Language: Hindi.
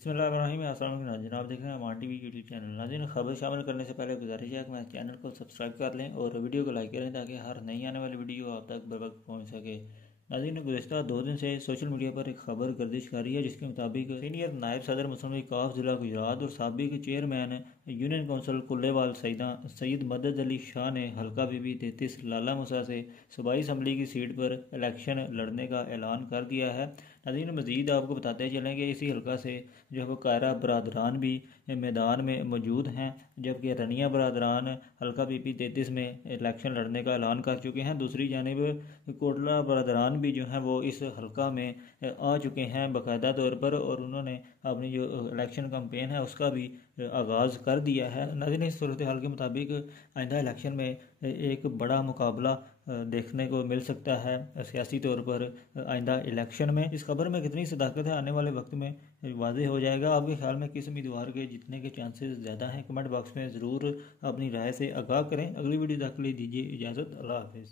बिस्मिल्लाहिर्रहमानिर्रहीम। अस्सलाम वालेकुम नाज़रीन, आप देख रहे हैं हमारा टीवी यूट्यूब चैनल। नाज़रीन, खबर शामिल करने से पहले गुजारिश है कि मेरे चैनल को सब्सक्राइब कर लें और वीडियो को लाइक करें ताकि हर नई आने वाली वीडियो आप तक बर वक्त पहुँच सके। नाज़रीन, गुज़िश्ता 2 दिन से सोशल मीडिया पर एक खबर गर्दिश कर रही है जिसके मुताबिक सीनियर नायब सदर मुस्लिम लीग काफ ज़िला गुजरात और साबिक चेयरमैन यूनियन कौंसिल कुल्लेवाल सईद मदद अली शाह ने हल्का बीबी 33 लाला मूसा से सूबाई असम्बली की सीट पर इलेक्शन लड़ने का ऐलान कर दिया है। नाज़रीन, मज़ीद आपको बताते चलें कि इसी हल्का से जो है वो कायरा बरदरान भी मैदान में मौजूद हैं, जबकि रनिया बरदरान हल्का पीपी 33 में इलेक्शन लड़ने का ऐलान कर चुके हैं। दूसरी जानिब कोटला बरदरान भी जो हैं वो इस हल्का में आ चुके हैं बाकायदा तौर पर, और उन्होंने अपनी जो इलेक्शन कैंपेन है उसका भी आगाज़ कर दिया है। नाज़रीन, इस सूरत हाल के मुताबिक आइंदा इलेक्शन में एक बड़ा मुकाबला देखने को मिल सकता है सियासी तौर पर आइंदा इलेक्शन में। इस खबर में कितनी सदाकत है आने वाले वक्त में वाज़ेह हो जाएगा। आपके ख्याल में किस उम्मीदवार के जीतने के चांसेस ज़्यादा हैं? कमेंट बॉक्स में ज़रूर अपनी राय से आगाह करें। अगली वीडियो तक के लिए दीजिए इजाज़त। अल्लाह हाफ़िज़।